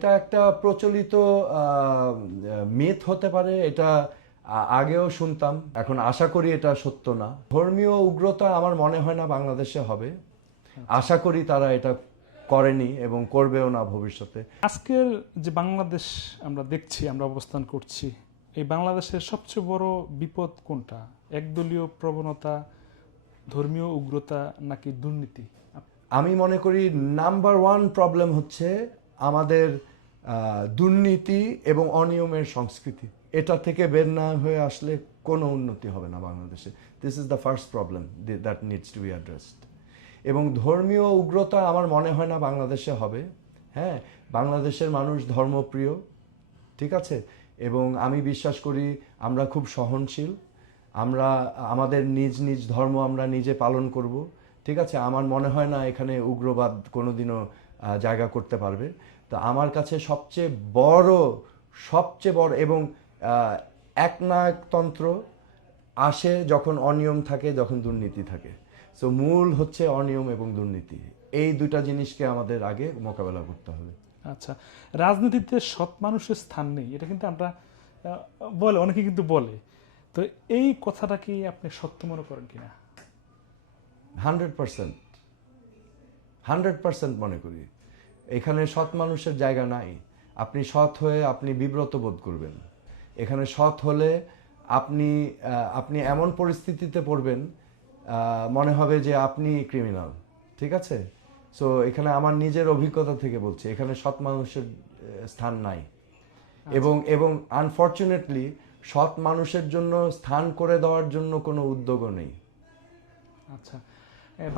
এটা একটা প্রচলিত মিথ হতে পারে। এটা আগেও শুনতাম, এখন আশা করি এটা সত্য না। ধর্মীয় উগ্রতা আমার মনে হয় না বাংলাদেশে হবে। আশা করি তারা এটা করেনি এবং করবেও না ভবিষ্যতে। আজকের যে বাংলাদেশ আমরা দেখছি, আমরা অবস্থান করছি, এই বাংলাদেশের সবচেয়ে বড় বিপদ কোনটা? একদলীয় প্রবণতা, ধর্মীয় উগ্রতা, নাকি দুর্নীতি? আমি মনে করি নাম্বার ওয়ান প্রবলেম হচ্ছে আমাদের দুর্নীতি এবং অনিয়মের সংস্কৃতি। এটা থেকে বের না হয়ে আসলে কোনো উন্নতি হবে না বাংলাদেশে। This is the first problem that needs to B addressed. এবং ধর্মীয় উগ্রতা আমার মনে হয় না বাংলাদেশে হবে। হ্যাঁ, বাংলাদেশের মানুষ ধর্মপ্রিয়, ঠিক আছে, এবং আমি বিশ্বাস করি আমরা খুব সহনশীল। আমরা আমাদের নিজ নিজ ধর্ম আমরা নিজে পালন করব, ঠিক আছে। আমার মনে হয় না এখানে উগ্রবাদ কোনোদিনও জায়গা করতে পারবে। তো আমার কাছে সবচেয়ে বড় এবং একনায়কতন্ত্র আসে যখন অনিয়ম থাকে, যখন দুর্নীতি থাকে। সো মূল হচ্ছে অনিয়ম এবং দুর্নীতি। এই দুটা জিনিসকে আমাদের আগে মোকাবেলা করতে হবে। আচ্ছা, রাজনীতিতে সৎ মানুষের স্থান নেই, এটা কিন্তু আমরা বলে, অনেকে কিন্তু বলে। তো এই কথাটা কি আপনি সত্য মনে করেন কিনা? 100%, 100% মনে করি এখানে সৎ মানুষের জায়গা নাই। আপনি সৎ হয়ে আপনি বিব্রত বোধ করবেন। এখানে সৎ হলে আপনি এমন পরিস্থিতিতে পড়বেন, মনে হবে যে আপনি ক্রিমিনাল, ঠিক আছে। সো এখানে আমার নিজের অভিজ্ঞতা থেকে বলছি, এখানে সৎ মানুষের স্থান নাই। এবং আনফর্চুনেটলি সৎ মানুষের জন্য স্থান করে দেওয়ার জন্য কোনো উদ্যোগও নেই। আচ্ছা,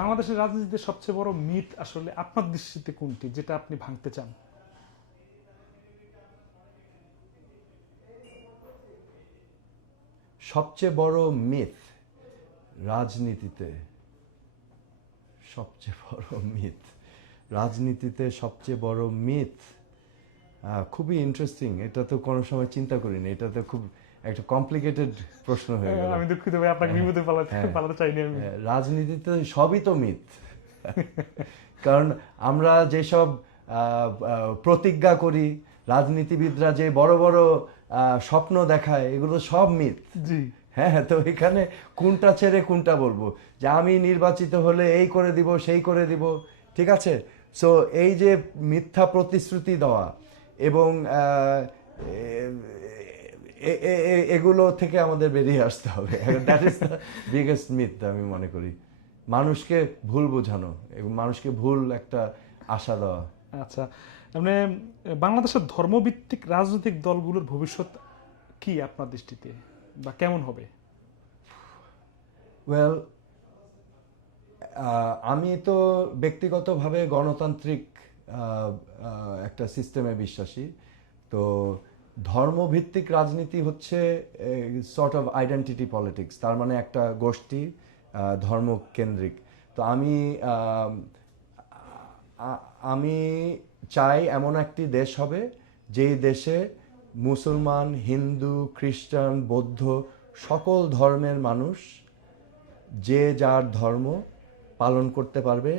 বাংলাদেশের রাজনীতিতে সবচেয়ে বড় মিথ আসলে আপনার দৃষ্টিতে কোনটি, যেটা আপনি ভাঙতে চান? সবচেয়ে বড় মিথ রাজনীতিতে, সবচেয়ে বড় মিথ রাজনীতিতে, সবচেয়ে বড় মিথ খুবই ইন্টারেস্টিং। এটা তো কোনো সময় চিন্তা করিনি। এটা তো খুব একটা কমপ্লিকেটেড প্রশ্ন হয়ে গেল। আমি দুঃখিত ভাই, আপনাকে বিপদে পালাতে চাইনি আমি। রাজনীতিতে সবই তো মিথ। কারণ আমরা যেসব প্রতিজ্ঞা করি, রাজনীতিবিদরা যে বড় বড় স্বপ্ন দেখায়, এগুলো সব মিথ। জি, হ্যাঁ, তো এখানে কোনটা ছেড়ে কোনটা বলবো যে আমি নির্বাচিত হলে এই করে দিব, সেই করে দিব, ঠিক আছে। সো এই যে মিথ্যা প্রতিশ্রুতি দেওয়া এবং এগুলো থেকে আমাদের বেরিয়ে আসতে হবে। That is the biggest myth আমি মনে করি। মানুষকে ভুল বোঝানো এবং মানুষকে ভুল একটা আশা দেওয়া। আচ্ছা, মানে বাংলাদেশের ধর্মভিত্তিক রাজনৈতিক দলগুলোর ভবিষ্যৎ কি আপনার দৃষ্টিতে, বা কেমন হবে? ওয়েল, আমি তো ব্যক্তিগতভাবে গণতান্ত্রিক একটা সিস্টেমে বিশ্বাসী। তো ধর্মভিত্তিক রাজনীতি হচ্ছে সর্ট অফ আইডেন্টিটি পলিটিক্স। তার মানে একটা গোষ্ঠী ধর্মকেন্দ্রিক। তো আমি চাই এমন একটি দেশ হবে যেই দেশে মুসলমান, হিন্দু, খ্রিস্টান, বৌদ্ধ সকল ধর্মের মানুষ যে যার ধর্ম পালন করতে পারবে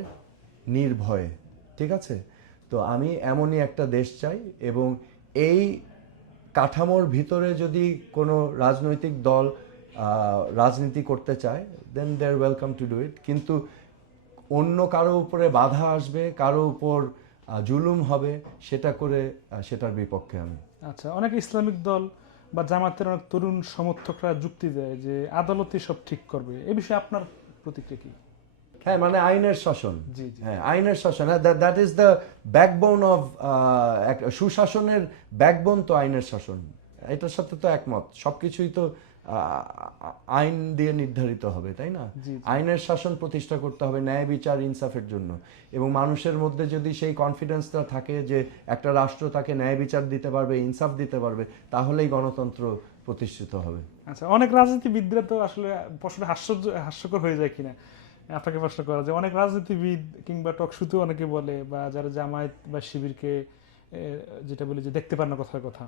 নির্ভয়ে, ঠিক আছে। তো আমি এমনই একটা দেশ চাই এবং এই কাঠামোর ভিতরে যদি কোনো রাজনৈতিক দল রাজনীতি করতে চায়, দেন দে আর ওয়েলকাম টু ডু ইট। কিন্তু অন্য কারো উপরে বাধা আসবে, কারো উপর জুলুম হবে, সেটা করে সেটার বিপক্ষে আমি। আচ্ছা, অনেক ইসলামিক দল বা জামাতের অনেক তরুণ সমর্থকরা যুক্তি দেয় যে আদালতই সব ঠিক করবে। এ বিষয়ে আপনার প্রতিক্রিয়া কি? হ্যাঁ, মানে আইনের শাসন। জি, জি। হ্যাঁ, আইনের শাসন। That is the backbone of সুশাসনের ব্যাকবোন তো আইনের শাসন। এটার সাথে তো একমত। সবকিছুই তো আইন দিয়ে নির্ধারিত হবে, তাই না? জি, জি। আইনের শাসন প্রতিষ্ঠা করতে হবে ন্যায় বিচার ইনসাফের জন্য। এবং মানুষের মধ্যে যদি সেই কনফিডেন্সটা থাকে যে একটা রাষ্ট্র তাকে ন্যায় বিচার দিতে পারবে, ইনসাফ দিতে পারবে, তাহলেই গণতন্ত্র প্রতিষ্ঠিত হবে। আচ্ছা, অনেক রাজনীতিবিদরা তো আসলে প্রশ্নটা হাস্যকর হয়ে যায় কিনা আপনাকে প্রশ্ন করা, যে অনেক রাজনীতিবিদ কিংবা টকশুতে অনেকে বলে, বা যারা জামায়াত বা শিবিরকে যেটা বলে যে দেখতে পান না কথার কথা,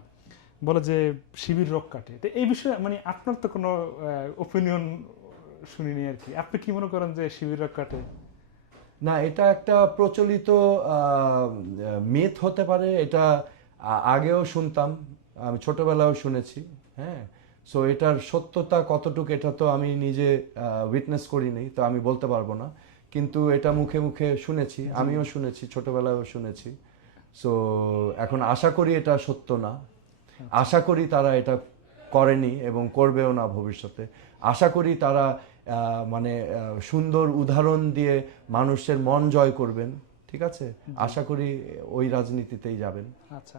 বলে যে শিবির রক কাটে। তো এই বিষয়ে মানে আপনার তো কোনো ওপিনিয়ন শুনিনি আর কি। আপনি কি মনে করেন যে শিবির রক কাটে? না, এটা একটা প্রচলিত মিথ হতে পারে। এটা আগেও শুনতাম, আমি ছোটবেলাও শুনেছি। হ্যাঁ, সো এটার সত্যতা কতটুকু এটা তো আমি নিজে উইটনেস করিনি, তো আমি বলতে পারবো না, কিন্তু এটা মুখে মুখে শুনেছি, আমিও শুনেছি, ছোটবেলায়ও শুনেছি। সো এখন আশা করি এটা সত্য না, আশা করি তারা এটা করেনি এবং করবেও না ভবিষ্যতে। আশা করি তারা মানে সুন্দর উদাহরণ দিয়ে মানুষের মন জয় করবেন, ঠিক আছে, আশা করি ওই রাজনীতিতেই যাবেন। আচ্ছা।